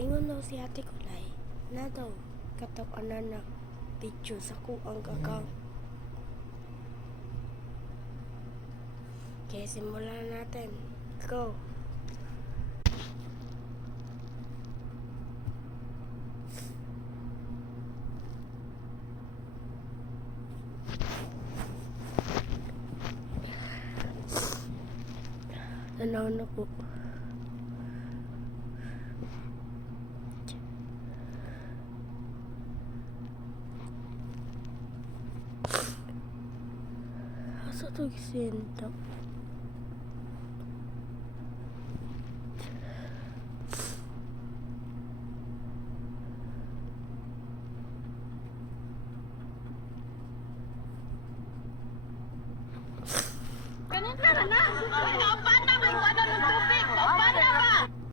Ingon daw si Ate Kulay na daw katap na picture sa kuang account. Kaya simulan natin. Go! Tanaw na po. Asa to gisinta? Ganun tara na. Ay, apa na may